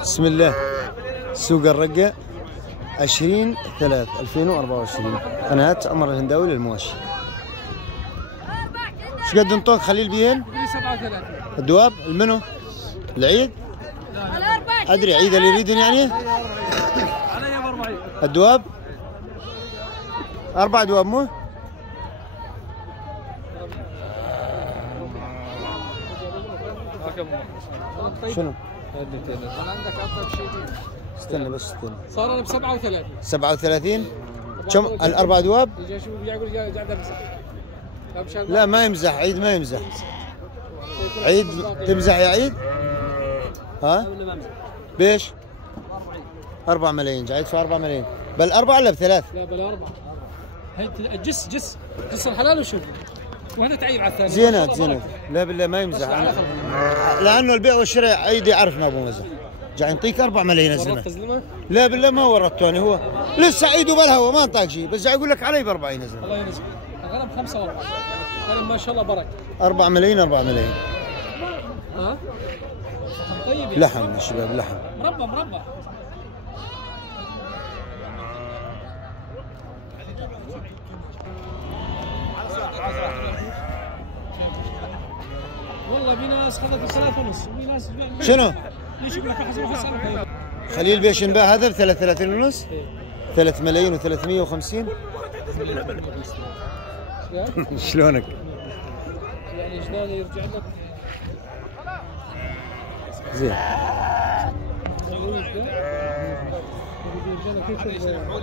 بسم الله. سوق الرقة 20/3/2024. قناة عمر الهنداوي للمواشي. ايش قد نطوق خليل بيهن؟ 37. الدواب المنو؟ العيد؟ ادري عيد اللي يريدون يعني؟ الدواب؟ 4 دواب مو؟ شنو؟ عندك افضل شيء. استنى بس استنى. صار انا ب 37. 37؟ كم الاربع دواب؟ يجي شوف يقول قاعد امزح. لا ما يمزح، عيد ما يمزح. عيد تمزح يا عيد؟ ها؟ بيش؟ 4 ملايين، جاي يدفع 4 ملايين. بل 4 ولا ب3؟ لا بل 4. هي جس الحلال وشوف. وهنا تعيب على الثاني. زينات. لا بالله ما يمزح أنا. لانه البيع والشراء عيد يعرف ما ابو مزح. جاي يعطيك 4 ملايين الزلمه. لا بالله ما ورطته انا، هو لسه عيد وبالهوا ما انطاك شيء، بس جاي يقول لك علي ب 40 الزلمه. الله ينزل. الغنم 5 و4. الغنم ما شاء الله بركه. 4 ملايين 4 ملايين. ها؟ طيب لحم يا شباب، لحم. مربى. والله في ناس خذت 3.5 وفي ناس شنو؟ يشوف لك حسب خليل بيش ينباع هذا ب 33.5؟ 3 ملايين و350. شلونك؟ يعني شلون يرجع لك؟ زين.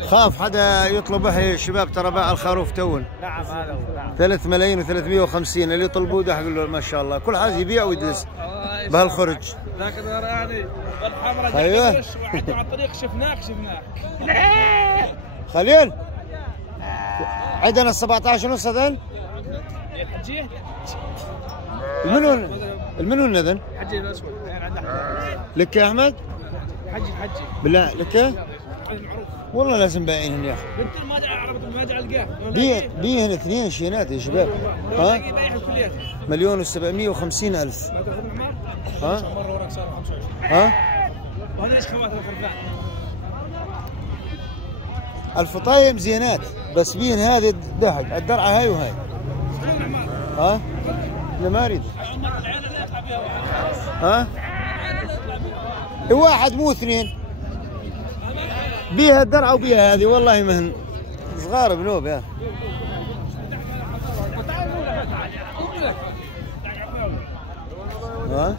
خاف حدا يطلبه يا شباب، ترى باع الخروف تون. نعم هذا هو. نعم. 3 ملايين و350 اللي يطلبوه ده يقول له ما شاء الله كل حاجه يبيع ويدلس بهالخرج. ذاك الوراني الحمراء. ايوه. وحده على الطريق شفناك. خليل عندنا 17.5 هذول. الحجيه المنو النذن حجي الاسود لك يا احمد. حجي بالله لك والله لازم بايعينهم يا اخي. قلت ما دعا القاه بيهن 2 شينات يا شباب. ها 1,750,000. ما تاخذ معمار؟ ها مره وراك صار 25. ها وهذا ايش خواتم الخرفان؟ الفطايم زينات، بس بيهن هذه ضحك الدرعه هاي وهاي. ها لا ما اريد. ها واحد مو 2 بيها الدرعه وبيها هذه، والله مهن صغار بنوب يا. ها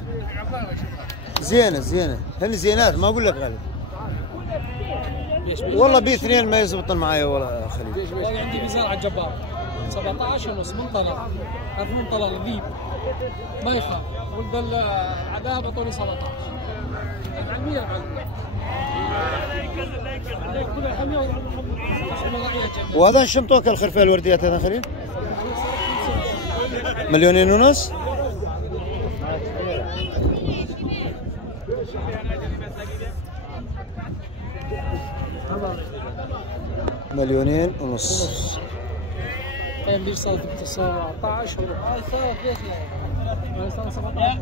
زينه هن زينات ما اقول لك غالي. والله بي 2 ما يزبطن معايا ولا خليل. والله عندي بزرعه جبار 17.5 من طلال. عارف من طلال ذيب ما يخاف. ولد العذاب اعطوني 17 العلميه وهذا شمطوك الخرفان الورديات هذا خليل 2.5 مليون.2.5 مليون. ليش صارت ب 19 هاي صارت ليش يعني؟ صارت 17.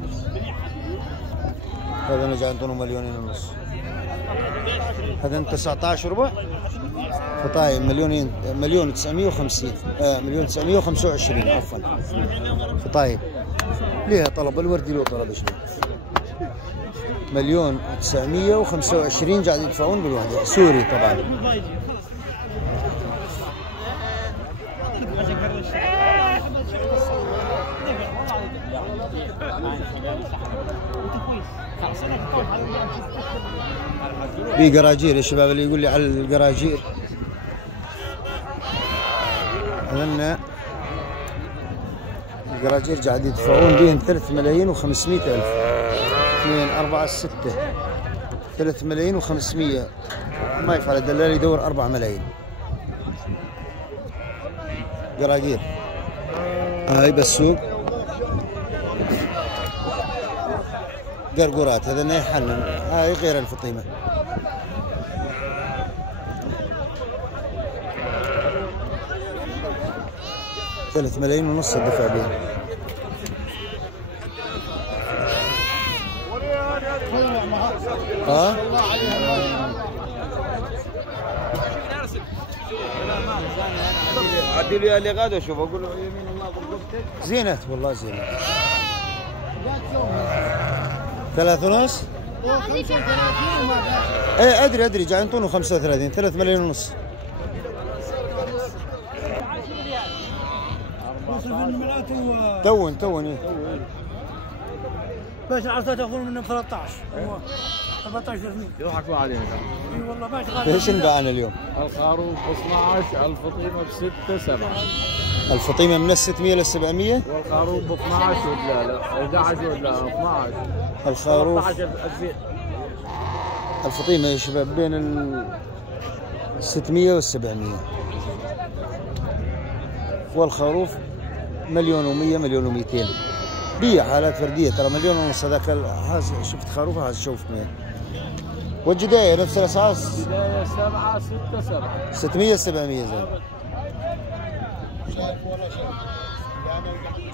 هذا نرجع نعطونه 1.5 مليون. هذا 19 ربع فطايم 1,950,000. 1,925 عفوا فطايم. ليها طلب الوردي له طلب شنو 1,925 قاعد يدفعون بالوحده. سوري طبعا. في قراجير يا شباب، اللي يقول لي على القراجير لأن القراجير قاعد يدفعون بهم 3,500,000. 2 4 6 3,500,000 ما يفعل الدلال يدور 4 ملايين قراجير. هاي بالسوق قرقرات هذا ما يحل. هاي غير الفطيمه. ثلاث ملايين ونص الدفع بها. ها؟ عدي لي اللي غادي اشوف اقول له يمين الله برقبتك. زينت والله زينت. 3.5. ايه ادري جاي ينطونه 35 3 مليون ونص. تون ايه. باش العرض تاخذون منهم 13 14,000 يضحكوا علينا. اي والله باش غادي. ايش انباعنا اليوم؟ الخروف ب 12، الفطيمه ب 6 7. الفطيمه من 600 ل 700 والخروف ب 12 ولا 11 ولا 12. الخروف 13 الفطيمه يا شباب بين ال 600 وال 700 والخروف 1,100,000 1,200,000 بيع حالات فرديه ترى 1,500,000 هذاك هذا شفت خروف هذا شوف مين والجدايه نفس الاسعار بدايه 7 6 7 600 700 زين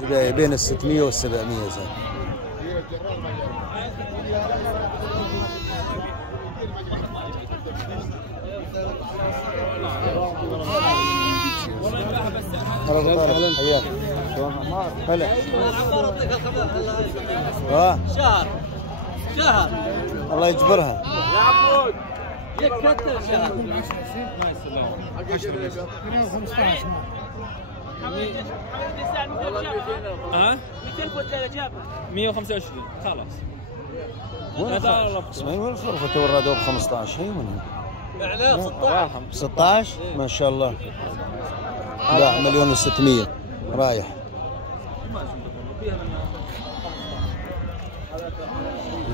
جدايه بين ال 600 وال 700 زين هلا طارق حياك هلا شهر الله يجبرها يا عبود يكتر شهر 125 خلاص. اسمعين وين الخروف تو الرادو ب 15 هي من اعلان 16 ما شاء الله باع 1,600,000 رايح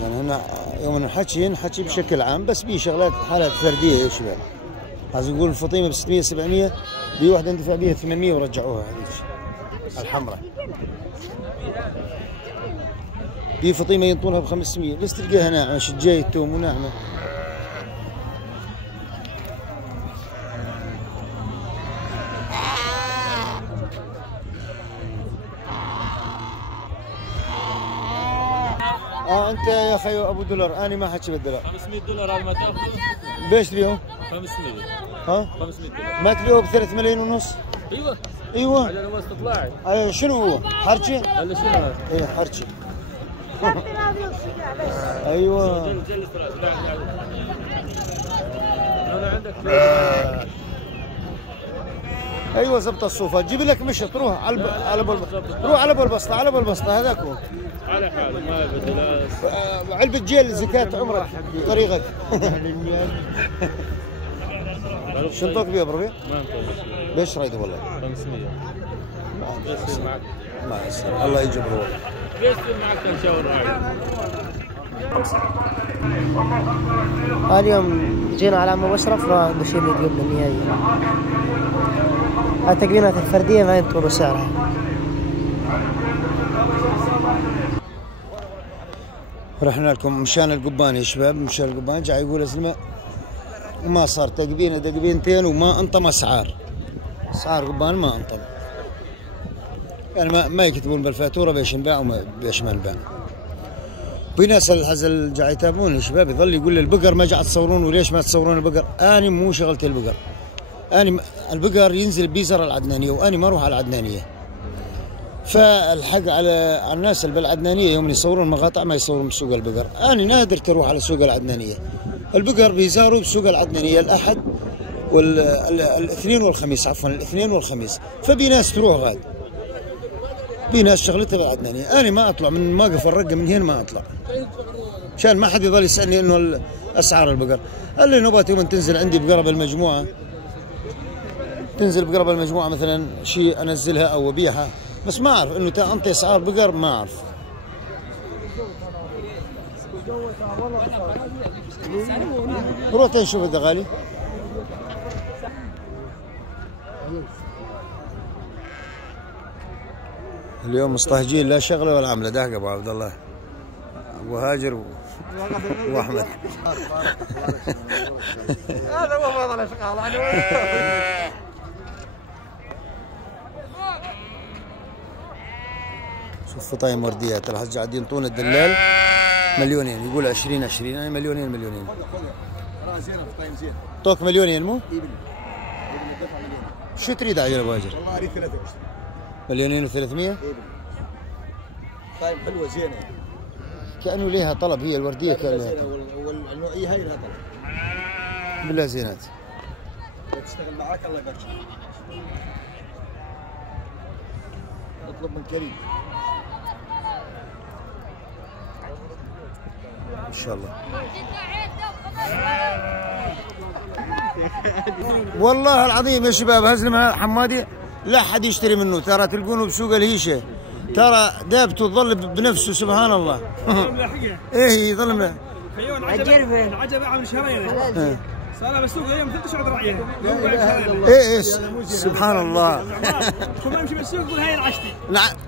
يعني هنا يوم نحكي بشكل عام بس بيه شغلات حالات فرديه يا شباب. عايز نقول الفطيمه ب 600 700 بي واحده ندفع بيها 800 ورجعوها هذيك الحمراء. بي فطيمه ينطونها ب 500 بس تلقاها ناعمه شجايه توم وناعمه. انت يا اخي ابو دولار انا ما حكي بالدولار. $500 على ما تاخذ. بيش تبيعه؟ 500. ها؟ $500 ما تبيعه ب 3 ملايين ونص؟ ايوه على ما استطلعت. شنو هو؟ حرشي؟ هلا شنو هذا؟ ايه حرشي. ايوه انا عندك ايوه زبط الصوفه جيب لك مشط روح على روح على بالبسطه على بالبسطه هذاك هو على حاله ما بدلاس. علبه جيل زكاه عمرك طريقك. شنطوك بيها بربيع؟ ما انطلق. ليش رايده والله؟ 500. معك ما يصير الله يجبره والله. ليش معك تنشاور اليوم جينا على عم اشرف بشير اللي قبل النهائي. التقديمات الفرديه ما ينطروا سعرها. رحنا لكم مشان القبان يا شباب مشان القبان جاي يقول اسمه ما صار تقبينه تقبينتين وما انطم اسعار قبان ما انطم يعني ما يكتبون بالفاتوره بيش نباع وما بيش ما نباع. في ناس الحزل جاي يتابعون يا شباب يظل يقول لي البقر ما جاي تصورون وليش ما تصورون البقر؟ انا مو شغلتي البقر. انا البقر ينزل بيزر العدنانيه وانا ما اروح على العدنانيه. فالحق على الناس اللي بالعدنانيه يوم يصورون مقاطع ما يصورون بسوق البقر. انا نادر تروح على سوق العدنانيه. البقر بيزاروا بسوق العدنانيه الاحد والاثنين والخميس عفوا الاثنين والخميس. فبي ناس تروح غاد. بي ناس شغلتها بالعدنانيه. انا ما اطلع من موقف الرقه من هنا ما اطلع. عشان ما حد يظل يسالني انه اسعار البقر. قال لي نوبات يوم تنزل عندي بقرب المجموعه تنزل بقرب المجموعه مثلا شيء انزلها او ابيعها بس ما اعرف انه انطي اسعار بقر ما اعرف. روح تنشوف الدغالي. اليوم مصطهجين لا شغله ولا عمله داق ابو عبد الله ابو هاجر واحمد. هذا هو فضل اشغال. شوف فطايم ورديات راح قاعد ينطون الدلال مليونين يقول 20 20 يعني مليونين طوك مليونين مو؟ شو تريد عجل ابو هاجر؟ والله اريد 23 مليونين و300 طيب حلوه زينه كانه ليها طلب هي الورديه كانها والنوعيه هاي لها طلب بالله زينات تشتغل معاك الله يبارك اطلب من كريم ان شاء الله. والله العظيم يا شباب هزلمها حمادي لا حد يشتري منه، ترى تلقونه بسوق الهيشه، ترى دابته تظل بنفسه سبحان الله. ايه يظل خيون عجب عامل شهرين صار بالسوق اليوم 3 شهور راعيه ايه سبحان الله. ما يمشي بالسوق يقول هاي انعشتي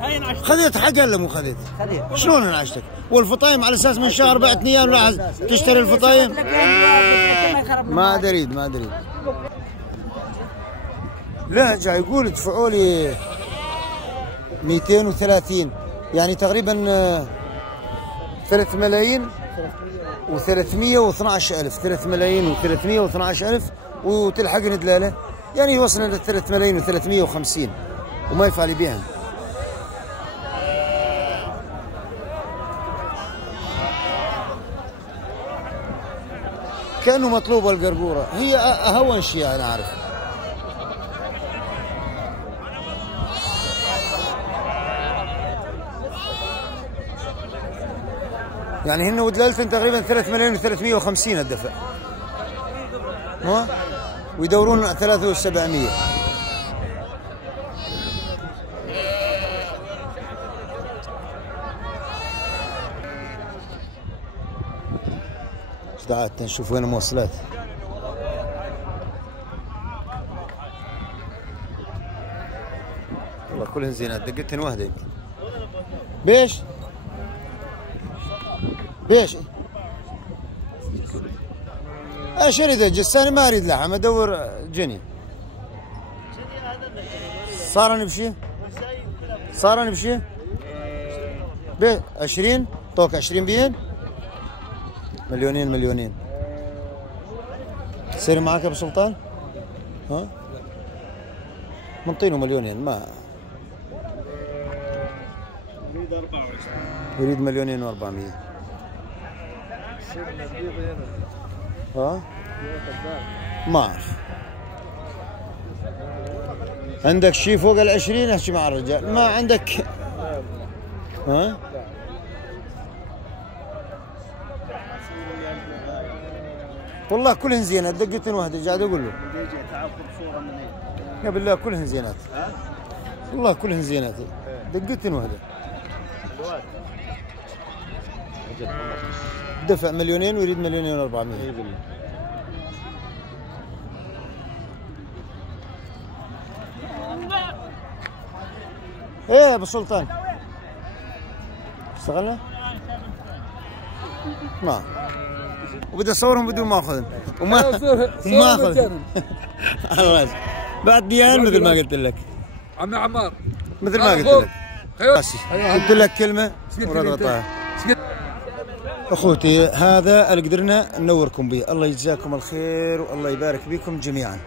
هاي انعشتي خذيت حق ولا مو خذيت؟ شلون انعشتك؟ والفطايم على اساس من شهر بعتني اياه ولا تشتري الفطايم؟ ما اريد لا جاي يقول ادفعوا لي 230 يعني تقريبا 3 ملايين و312 ألف 3 ملايين و312 ألف وتلحقني دلالة يعني يوصلنا ل 3 ملايين و350 وما يفعل بيها. كأنه مطلوبة القرقورة هي أهون شيء أنا أعرف. يعني هن ودلالتن تقريبا 3 ملايين و350 الدفع مو ويدورون 3700. ايش دعات نشوف وين المواصلات. والله كلهن زينات دقتهن واحدة يمكن. بيش؟ بيش؟ اشري جساني ما اريد لحم ادور جني. صار نمشي؟ صار نمشي؟ ب 20 طوك 20 بين؟ مليونين سيري معك ابو سلطان؟ ها؟ منطينه مليونين ما يريد 1,400,000. ها؟ ما اعرف. عندك شيء فوق ال20 احكي مع الرجال، ما عندك ها؟ والله كلهن زينات دقتين واحدة قاعد اقول له. يا بالله كلهن زينات. والله كلهن زينات دقتين واحدة. دفع 2,000,000 ويريد 2,400,000. ايه يا ابو سلطان اشتغلنا؟ ما وبدي اصورهم بدون ما اخذهم وما اخذ بعد ديان مثل ما قلت لك عمي عمار مثل ما قلت لك قلت لك كلمه ورد غطاها. اخوتي هذا اللي قدرنا ننوركم به، الله يجزاكم الخير والله يبارك بكم جميعا.